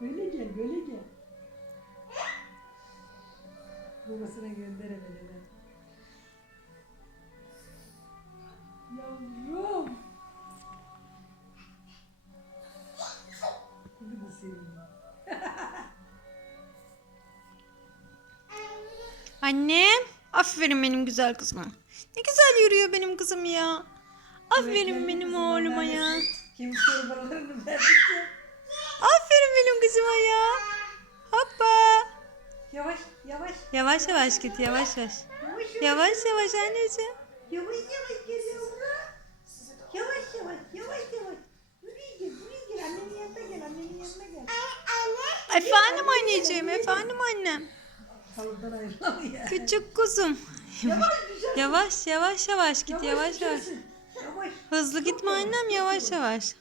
Böyle gel, böyle gel. Babasına gönder hemen hemen. Yavrum. Bunu da seveyim. Annem. Aferin benim güzel kızıma. Ne güzel yürüyor benim kızım ya. Aferin benim oğluma ben ya. Kim sormalarını verdikçe. Kızıma ya. Hoppa. Yavaş, yavaş. Yavaş yavaş git yavaş yavaş. Yavaş, yavaş. Yavaş anneciğim. Yavaş yavaş buna. Yavaş yavaş, yavaş yavaş. Buraya gel, buraya gel. Annenin yanına gel, annenin yanına gel. Efendim anneciğim efendim annem. Küçük kuzum. Yavaş. Yavaş yavaş yavaş git yavaş yavaş. Yavaş. Hızlı gitme annem yavaş. Yavaş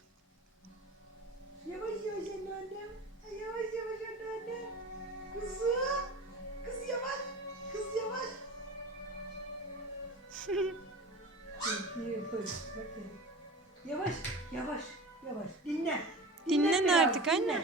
Yavaş, yavaş, yavaş. Dinle. Dinlen biraz, artık anne. dinle.